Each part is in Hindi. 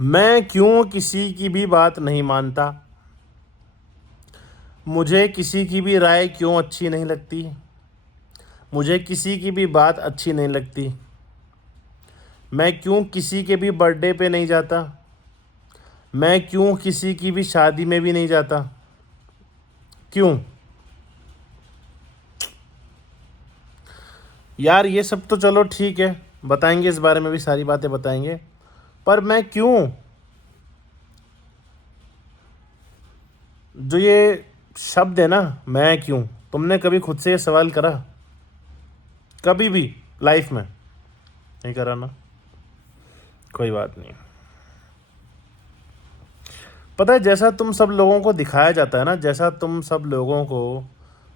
मैं क्यों किसी की भी बात नहीं मानता? मुझे किसी की भी राय क्यों अच्छी नहीं लगती? मुझे किसी की भी बात अच्छी नहीं लगती। मैं क्यों किसी के भी बर्थडे पे नहीं जाता? मैं क्यों किसी की भी शादी में भी नहीं जाता? क्यों? यार ये सब तो चलो ठीक है, बताएंगे, इस बारे में भी सारी बातें बताएंगे, पर मैं क्यों? जो ये शब्द है ना, मैं क्यों, तुमने कभी खुद से ये सवाल करा? कभी भी लाइफ में नहीं करा ना? कोई बात नहीं। पता है, जैसा तुम सब लोगों को दिखाया जाता है ना, जैसा तुम सब लोगों को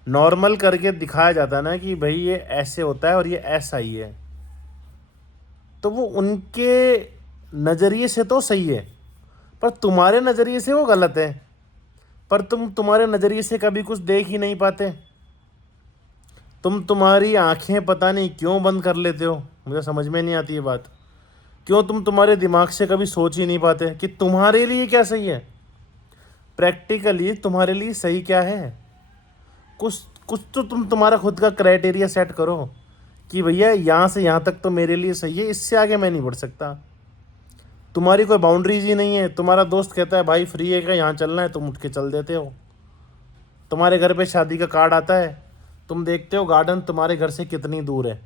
नॉर्मल करके दिखाया जाता है ना कि भाई ये ऐसे होता है और ये ऐसा ही है, तो वो उनके नज़रिए से तो सही है, पर तुम्हारे नज़रिए से वो गलत है। पर तुम्हारे नज़रिए से कभी कुछ देख ही नहीं पाते। तुम्हारी आंखें पता नहीं क्यों बंद कर लेते हो, मुझे समझ में नहीं आती ये बात। क्यों तुम्हारे दिमाग से कभी सोच ही नहीं पाते कि तुम्हारे लिए क्या सही है, प्रैक्टिकली तुम्हारे लिए सही क्या है। कुछ कुछ तो तुम्हारा खुद का क्राइटेरिया सेट करो कि भैया यहाँ से यहाँ तक तो मेरे लिए सही है, इससे आगे मैं नहीं बढ़ सकता। तुम्हारी कोई बाउंड्रीज ही नहीं है। तुम्हारा दोस्त कहता है भाई फ्री है क्या, यहाँ चलना है, तुम उठ के चल देते हो। तुम्हारे घर पे शादी का कार्ड आता है, तुम देखते हो गार्डन तुम्हारे घर से कितनी दूर है,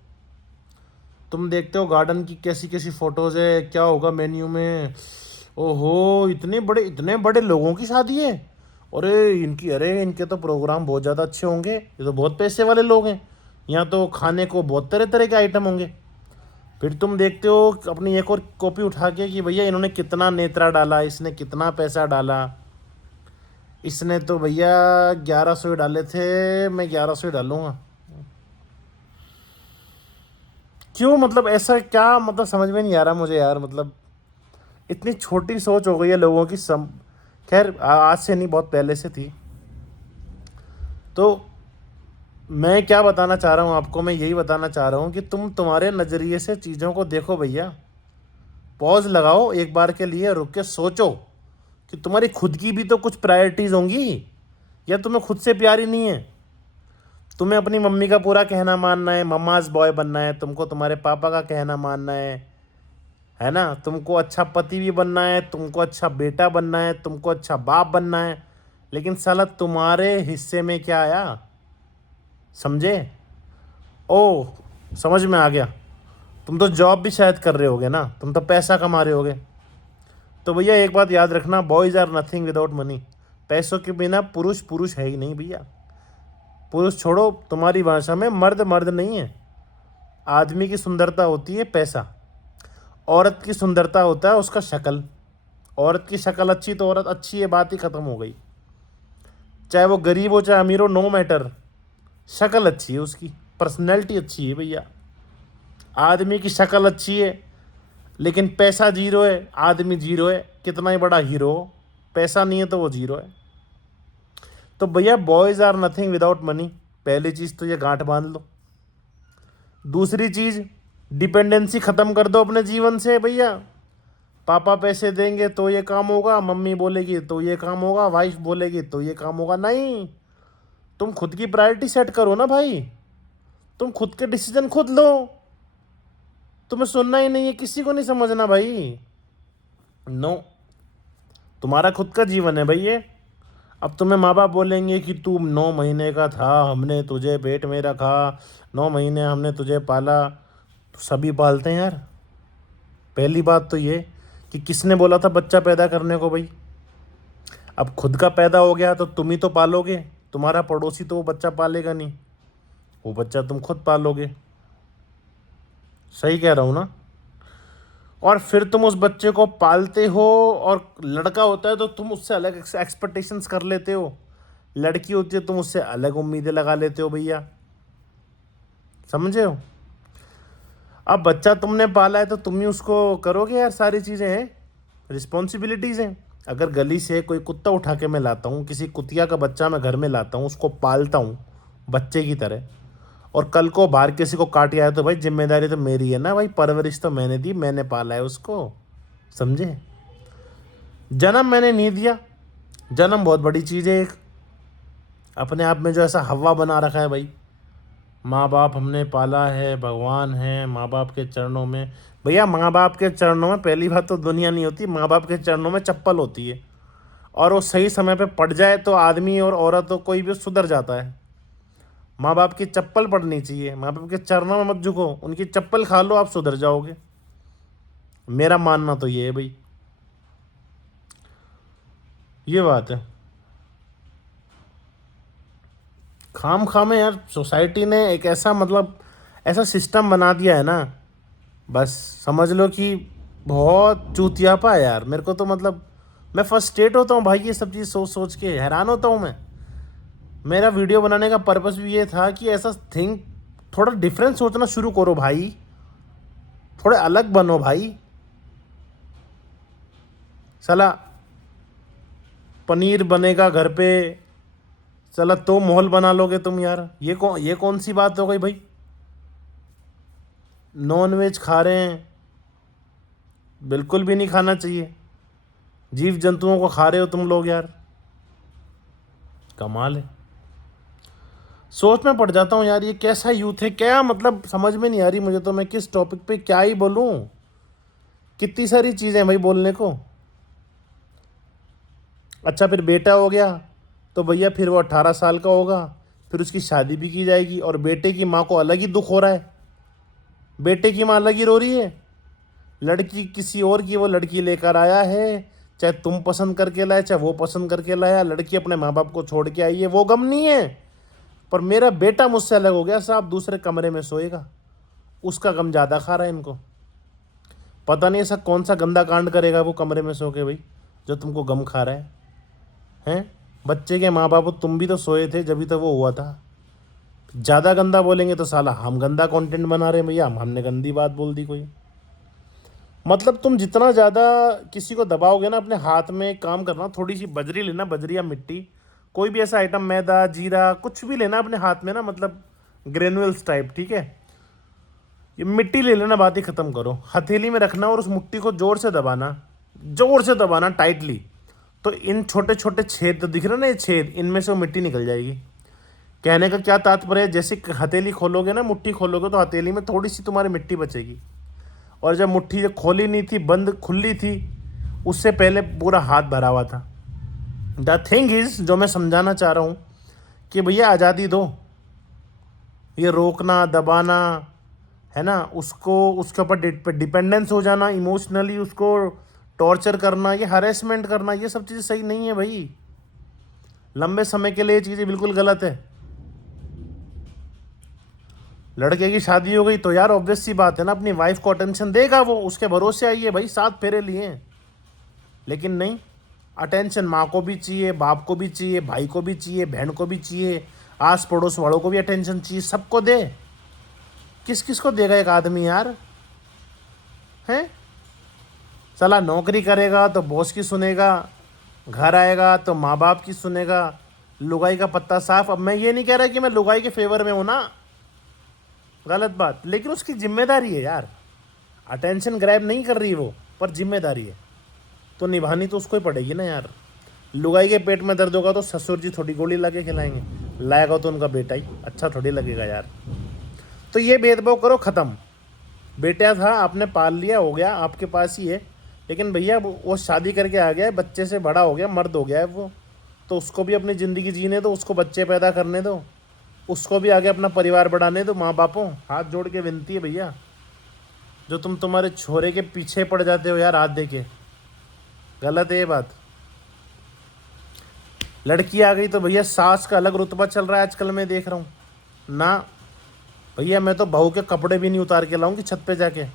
तुम देखते हो गार्डन की कैसी कैसी फोटोज़ है, क्या होगा मेन्यू में। ओहो, इतने बड़े लोगों की शादी है, अरे इनके तो प्रोग्राम बहुत ज़्यादा अच्छे होंगे, ये तो बहुत पैसे वाले लोग हैं, यहाँ तो खाने को बहुत तरह तरह के आइटम होंगे। फिर तुम देखते हो अपनी एक और कॉपी उठा के कि भैया इन्होंने कितना नेत्रा डाला, इसने कितना पैसा डाला, इसने तो भैया 1100 डाले थे, मैं 1100 डालूंगा। क्यों, मतलब ऐसा क्या, मतलब समझ में नहीं आ रहा मुझे यार। मतलब इतनी छोटी सोच हो गई है लोगों की। खैर आज से नहीं, बहुत पहले से थी। तो मैं क्या बताना चाह रहा हूँ आपको, मैं यही बताना चाह रहा हूँ कि तुम्हारे नज़रिए से चीज़ों को देखो भैया। पॉज लगाओ एक बार के लिए, रुक के सोचो कि तुम्हारी खुद की भी तो कुछ प्रायोरिटीज़ होंगी, या तुम्हें खुद से प्यार ही नहीं है। तुम्हें अपनी मम्मी का पूरा कहना मानना है, मम्माज बॉय बनना है, तुमको तुम्हारे पापा का कहना मानना है ना? तुमको अच्छा पति भी बनना है, तुमको अच्छा बेटा बनना है, तुमको अच्छा बाप बनना है, लेकिन साला तुम्हारे हिस्से में क्या आया? समझे? ओ, समझ में आ गया। तुम तो जॉब भी शायद कर रहे होगे ना, तुम तो पैसा कमा रहे होगे। तो भैया एक बात याद रखना, boys are nothing without money. पैसों के बिना पुरुष पुरुष है ही नहीं भैया। पुरुष छोड़ो, तुम्हारी भाषा में मर्द मर्द नहीं है। आदमी की सुंदरता होती है पैसा, औरत की सुंदरता होता है उसका शक्ल। औरत की शक्ल अच्छी तो औरत अच्छी है, बात ही ख़त्म हो गई। चाहे वो गरीब हो चाहे अमीर हो, नो मैटर, शक्ल अच्छी है उसकी, पर्सनैलिटी अच्छी है भैया। आदमी की शक्ल अच्छी है लेकिन पैसा जीरो है, आदमी जीरो है, कितना ही बड़ा हीरो हो, पैसा नहीं है तो वो जीरो है। तो भैया boys are nothing without money, पहली चीज़ तो ये गांठ बांध लो। दूसरी चीज़, डिपेंडेंसी ख़त्म कर दो अपने जीवन से भैया। पापा पैसे देंगे तो ये काम होगा, मम्मी बोलेगी तो ये काम होगा, वाइफ बोलेगी तो ये काम होगा, नहीं। तुम खुद की प्रायोरिटी सेट करो ना भाई। तुम खुद के डिसीजन खुद लो। तुम्हें सुनना ही नहीं है, किसी को नहीं समझना भाई। नो, तुम्हारा खुद का जीवन है भाई ये। अब तुम्हें माँ बाप बोलेंगे कि तू 9 महीने का था, हमने तुझे पेट में रखा, 9 महीने हमने तुझे पाला। तो सभी पालते हैं यार। पहली बात तो ये कि किसने बोला था बच्चा पैदा करने को भाई? अब खुद का पैदा हो गया तो तुम ही तो पालोगे, तुम्हारा पड़ोसी तो वो बच्चा पालेगा नहीं, वो बच्चा तुम खुद पालोगे। सही कह रहा हूँ ना? और फिर तुम उस बच्चे को पालते हो, और लड़का होता है तो तुम उससे अलग एक्सपेक्टेशंस कर लेते हो, लड़की होती है तुम उससे अलग उम्मीदें लगा लेते हो भैया। समझे हो? अब बच्चा तुमने पाला है तो तुम ही उसको करोगे यार, सारी चीज़ें हैं, रिस्पॉन्सिबिलिटीज़ हैं। अगर गली से कोई कुत्ता उठा के मैं लाता हूँ, किसी कुतिया का बच्चा मैं घर में लाता हूँ, उसको पालता हूँ बच्चे की तरह, और कल को बाहर किसी को काट आया तो भाई जिम्मेदारी तो मेरी है ना भाई, परवरिश तो मैंने दी, मैंने पाला है उसको, समझे। जन्म मैंने नहीं दिया, जन्म बहुत बड़ी चीज़ है एक, अपने आप में जो ऐसा हवा बना रखा है भाई, माँ बाप हमने पाला है, भगवान है, माँ बाप के चरणों में। भैया माँ बाप के चरणों में पहली बात तो दुनिया नहीं होती, माँ बाप के चरणों में चप्पल होती है, और वो सही समय पे पड़ जाए तो आदमी और औरत तो कोई भी सुधर जाता है। माँ बाप की चप्पल पड़नी चाहिए, माँ बाप के चरणों में मत झुको, उनकी चप्पल खा लो, आप सुधर जाओगे। मेरा मानना तो ये है भाई, ये बात है। खाम खाम है यार, सोसाइटी ने एक ऐसा मतलब ऐसा सिस्टम बना दिया है ना, बस समझ लो कि बहुत चूतियापा है यार। मेरे को तो मतलब मैं फ्रस्ट्रेट होता हूँ भाई, ये सब चीज़ सोच सोच के हैरान होता हूँ मैं। मेरा वीडियो बनाने का पर्पस भी ये था कि ऐसा थिंक, थोड़ा डिफरेंस सोचना शुरू करो भाई, थोड़े अलग बनो भाई। साला पनीर बनेगा घर पे, चला तो माहौल बना लोगे तुम यार, ये कौन सी बात हो गई भाई। नॉन वेज खा रहे हैं, बिल्कुल भी नहीं खाना चाहिए, जीव जंतुओं को खा रहे हो तुम लोग यार, कमाल है। सोच में पड़ जाता हूँ यार, ये कैसा यूथ है, क्या मतलब समझ में नहीं आ रही मुझे तो, मैं किस टॉपिक पे क्या ही बोलूँ। कितनी सारी चीज़ें भाई बोलने को। अच्छा फिर बेटा हो गया तो भैया फिर वो 18 साल का होगा, फिर उसकी शादी भी की जाएगी, और बेटे की माँ को अलग ही दुख हो रहा है, बेटे की माँ अलग ही रो रही है। लड़की किसी और की वो लड़की लेकर आया है, चाहे तुम पसंद करके लाए चाहे वो पसंद करके लाया, लड़की अपने माँ बाप को छोड़ के आई है, वो गम नहीं है। पर मेरा बेटा मुझसे अलग हो गया साहब, दूसरे कमरे में सोएगा, उसका गम ज़्यादा खा रहा है इनको। पता नहीं ऐसा कौन सा गंदा कांड करेगा वो कमरे में सो के भाई, जो तुमको गम खा रहा है। हैं बच्चे के माँ बाप, तुम भी तो सोए थे जब भी तो वो हुआ था। ज़्यादा गंदा बोलेंगे तो साला हम गंदा कंटेंट बना रहे हैं भैया, हमने गंदी बात बोल दी कोई। मतलब तुम जितना ज़्यादा किसी को दबाओगे ना, अपने हाथ में एक काम करना, थोड़ी सी बजरी लेना, बजरी या मिट्टी, कोई भी ऐसा आइटम, मैदा जीरा कुछ भी लेना अपने हाथ में ना, मतलब ग्रेनुअल्स टाइप, ठीक है। ये मिट्टी ले लेना, बात ही ख़त्म करो, हथेली में रखना और उस मुट्ठी को ज़ोर से दबाना टाइटली। तो इन छोटे छोटे छेद तो दिख रहे ना, ये छेद, इनमें से वो मिट्टी निकल जाएगी। कहने का क्या तात्पर्य है, जैसे हथेली खोलोगे ना, मुट्ठी खोलोगे तो हथेली में थोड़ी सी तुम्हारी मिट्टी बचेगी, और जब मुट्ठी जब खोली नहीं थी, बंद खुली थी, उससे पहले पूरा हाथ भरा हुआ था। द थिंग इज़, जो मैं समझाना चाह रहा हूँ कि भैया आज़ादी दो, ये रोकना दबाना है ना, उसको उसके ऊपर डिपेंडेंस हो जाना, इमोशनली उसको टॉर्चर करना, ये हरेसमेंट करना, ये सब चीज़ें सही नहीं है भाई। लंबे समय के लिए ये चीज़ें बिल्कुल गलत है। लड़के की शादी हो गई तो यार ऑब्वियस सी बात है ना, अपनी वाइफ को अटेंशन देगा वो, उसके भरोसे आई है भाई, 7 फेरे लिए हैं। लेकिन नहीं, अटेंशन माँ को भी चाहिए, बाप को भी चाहिए, भाई को भी चाहिए, बहन को भी चाहिए, आस पड़ोस वालों को भी अटेंशन चाहिए, सबको दे। किस किस को देगा एक आदमी यार, हैं। चला नौकरी करेगा तो बॉस की सुनेगा, घर आएगा तो माँ बाप की सुनेगा, लुगाई का पत्ता साफ। अब मैं ये नहीं कह रहा कि मैं लुगाई के फेवर में हूँ ना, गलत बात, लेकिन उसकी जिम्मेदारी है यार, अटेंशन ग्रैब नहीं कर रही वो, पर जिम्मेदारी है तो निभानी तो उसको ही पड़ेगी ना यार। लुगाई के पेट में दर्द होगा तो ससुर जी थोड़ी गोली ला के खिलाएंगे, लाएगा तो उनका बेटा ही, अच्छा थोड़ी लगेगा यार। तो ये भेदभाव करो ख़त्म। बेटा था आपने पाल लिया, हो गया आपके पास ही है, लेकिन भैया वो शादी करके आ गया है, बच्चे से बड़ा हो गया, मर्द हो गया है वो, तो उसको भी अपनी ज़िंदगी जीने दो, उसको बच्चे पैदा करने दो, उसको भी आगे अपना परिवार बढ़ाने दो। माँ बापों हाथ जोड़ के विनती है भैया, जो तुम्हारे छोरे के पीछे पड़ जाते हो यार हाथ दे के, गलत है ये बात। लड़की आ गई तो भैया सास का अलग रुतबा चल रहा है आजकल, मैं देख रहा हूँ ना भैया। मैं तो बहू के कपड़े भी नहीं उतार के लाऊंगी छत पे जाके,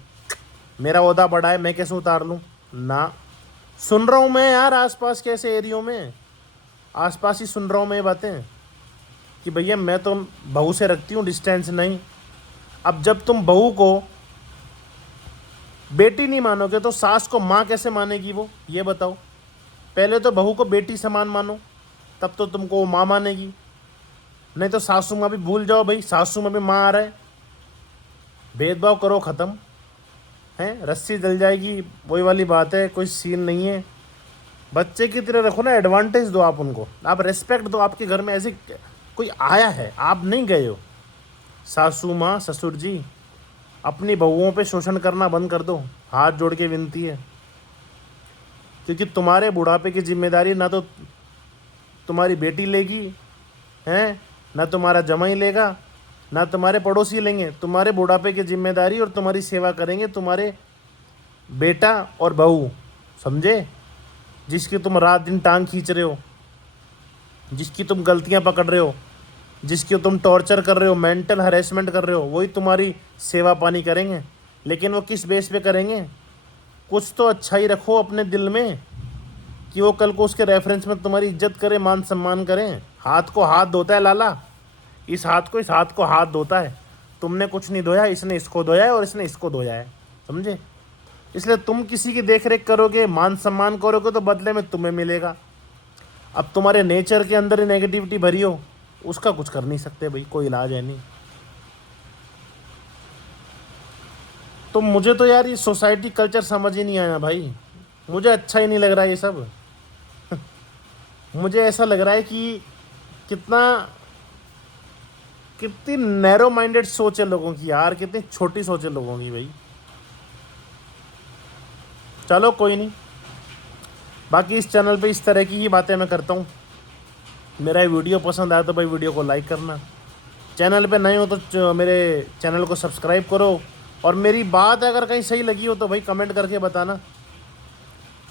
मेरा ओहदा बड़ा है, मैं कैसे उतार लूँ ना। सुन रहा हूँ मैं यार, आसपास के ऐसे एरियो में, आसपास ही सुन रहा हूँ मैं ये बातें कि भैया मैं तो बहू से रखती हूँ डिस्टेंस नहीं। अब जब तुम बहू को बेटी नहीं मानोगे तो सास को माँ कैसे मानेगी वो, ये बताओ। पहले तो बहू को बेटी समान मानो, तब तो तुमको वो माँ मानेगी। नहीं तो सासू माँ भी भूल जाओ भाई, सासू माँ भी माँ आ रहा है। भेदभाव करो ख़त्म, हैं रस्सी जल जाएगी, वही वाली बात है, कोई सीन नहीं है। बच्चे की तरह रखो ना, एडवांटेज दो आप उनको, आप रेस्पेक्ट दो। आपके घर में ऐसे कोई आया है, आप नहीं गए हो। सासू माँ ससुर जी, अपनी बहुओं पे शोषण करना बंद कर दो, हाथ जोड़ के विनती है। क्योंकि तुम्हारे बुढ़ापे की जिम्मेदारी ना तो तुम्हारी बेटी लेगी, हैं ना तुम्हारा जमाई लेगा, ना तुम्हारे पड़ोसी लेंगे। तुम्हारे बुढ़ापे की जिम्मेदारी और तुम्हारी सेवा करेंगे तुम्हारे बेटा और बहू, समझे? जिसकी तुम रात दिन टांग खींच रहे हो, जिसकी तुम गलतियां पकड़ रहे हो, जिसकी तुम टॉर्चर कर रहे हो, मेंटल हरेसमेंट कर रहे हो, वही तुम्हारी सेवा पानी करेंगे। लेकिन वो किस बेस पे करेंगे? कुछ तो अच्छा ही रखो अपने दिल में कि वो कल को उसके रेफरेंस में तुम्हारी इज्जत करें, मान सम्मान करें। हाथ को हाथ धोता है लाला, इस हाथ को हाथ धोता है। तुमने कुछ नहीं धोया, इसने इसको धोया है और इसने इसको धोया है, समझे? इसलिए तुम किसी की देख रेख करोगे, मान सम्मान करोगे, तो बदले में तुम्हें मिलेगा। अब तुम्हारे नेचर के अंदर ही नेगेटिविटी भरी हो, उसका कुछ कर नहीं सकते भाई, कोई इलाज है नहीं। तो मुझे तो यार ये सोसाइटी कल्चर समझ ही नहीं आया भाई, मुझे अच्छा ही नहीं लग रहा ये सब। मुझे ऐसा लग रहा है कि कितनी नैरो माइंडेड सोच है लोगों की यार, कितनी छोटी सोच है लोगों की भाई। चलो कोई नहीं, बाकी इस चैनल पे इस तरह की ही बातें मैं करता हूँ। मेरा ये वीडियो पसंद आया तो भाई वीडियो को लाइक करना, चैनल पे नए हो तो मेरे चैनल को सब्सक्राइब करो, और मेरी बात अगर कहीं सही लगी हो तो भाई कमेंट करके बताना।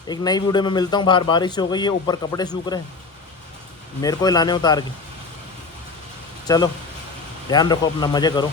एक नई वीडियो में मिलता हूँ। बाहर बारिश हो गई है, ऊपर कपड़े सूख रहे हैं, मेरे को ही लाने उतार के। चलो ध्यान रखो अपना, मज़े करो।